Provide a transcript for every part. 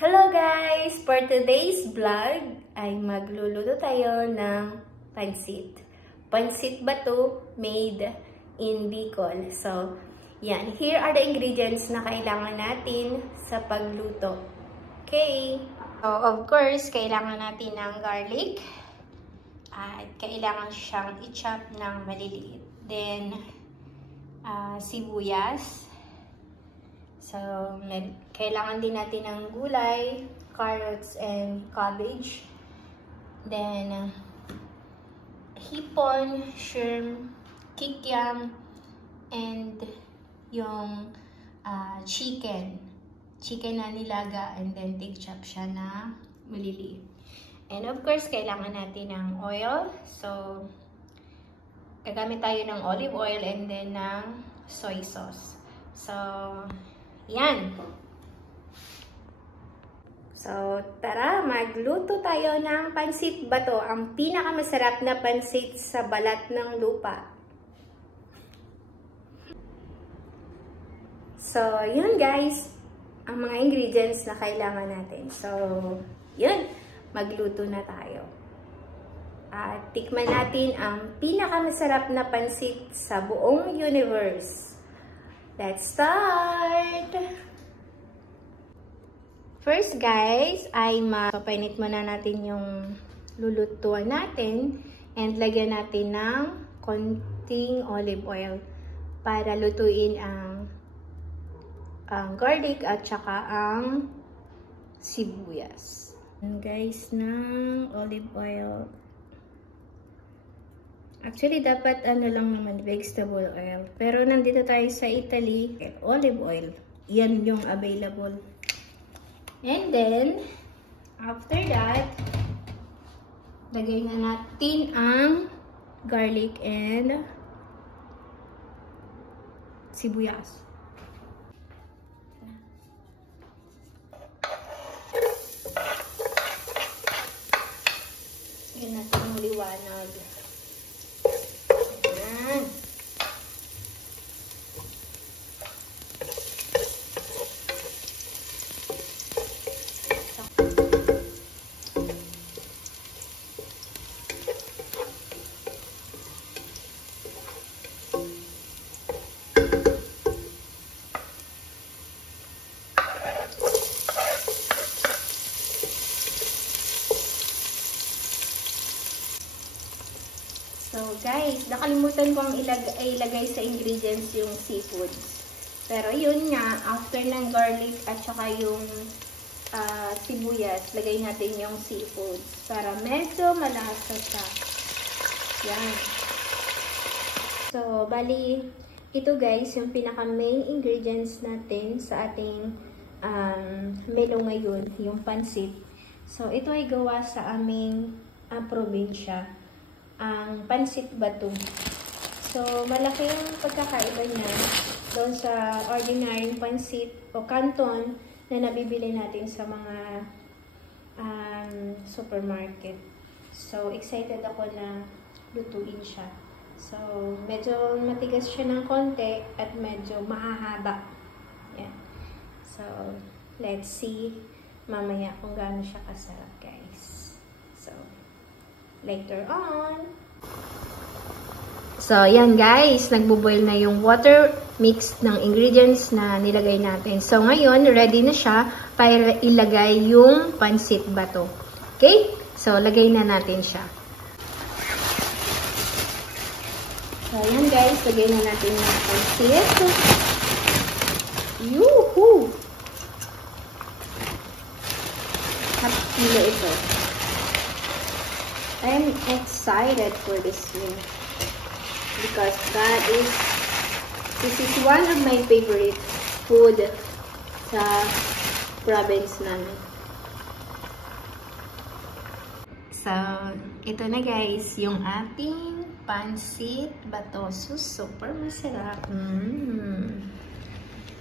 Hello guys! For today's vlog ay magluluto tayo ng pansit. Pansit bato made in Bicol. So, yan. Here are the ingredients na kailangan natin sa pagluto. Okay? So, of course, kailangan natin ng garlic. At kailangan siyang i-chop ng maliliit. Then, sibuyas. So, kailangan din natin ng gulay, carrots, and cabbage. Then, hipon, shrimp, kikiam, and yung chicken. Chicken na nilaga, and then take-chop siya na maliliit. And of course, kailangan natin ng oil. So, gagamit tayo ng olive oil and then ng soy sauce. So, yan. So, tara, magluto tayo ng pansit bato. Ang pinakamasarap na pansit sa balat ng lupa. So, yun guys. Ang mga ingredients na kailangan natin. So, yun. Magluto na tayo. At tikman natin ang pinakamasarap na pansit sa buong universe. Let's start! First guys, ay papainit muna natin yung lulutuan natin and lagyan natin ng konting olive oil para lutuin ang garlic at saka ang sibuyas. And guys, ng olive oil. Actually, dapat ano lang naman, vegetable oil. Pero nandito tayo sa Italy, olive oil. Yan yung available. And then, after that, lagay na natin ang garlic and sibuyas. Yan natin ang liwanag. So guys, nakalimutan kong ilagay sa ingredients yung seafoods. Pero yun nga, after ng garlic at saka yung sibuyas, lagay natin yung seafoods para medyo malasa siya. Yan. So, bali, ito guys, yung pinaka main ingredients natin sa ating menu ngayon, yung pansit. So, ito ay gawa sa aming probinsya. Ang pansit bato. So, malaki yung pagkakaiba niya doon sa ordinary pansit o canton na nabibili natin sa mga supermarket. So, excited ako na lutuin siya. So, medyo matigas siya ng konti at medyo mahahaba. Yan. So, let's see mamaya kung gaano siya kasarap, guys. So, later on. So, yan guys. Nagbo-boil na yung water mix ng ingredients na nilagay natin. So, ngayon, ready na siya para ilagay yung pansit bato. Okay? So, lagay na natin siya. So, yan guys. Lagay na natin yung pansit. Yuhu! Half kilo ito. I'm excited for this one because this is one of my favorite food sa province namin. So, ito na guys, yung ating pansit bato. Super masarap.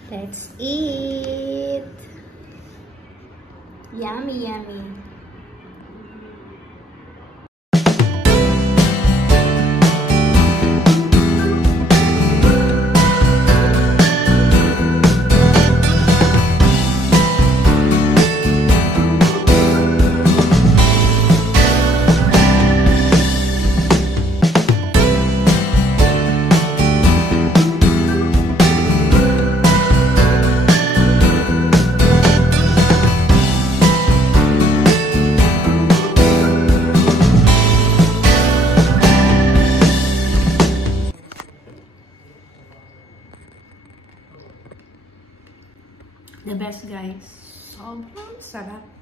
Let's eat! Yummy, yummy! The best, guys. Sobrang sarap.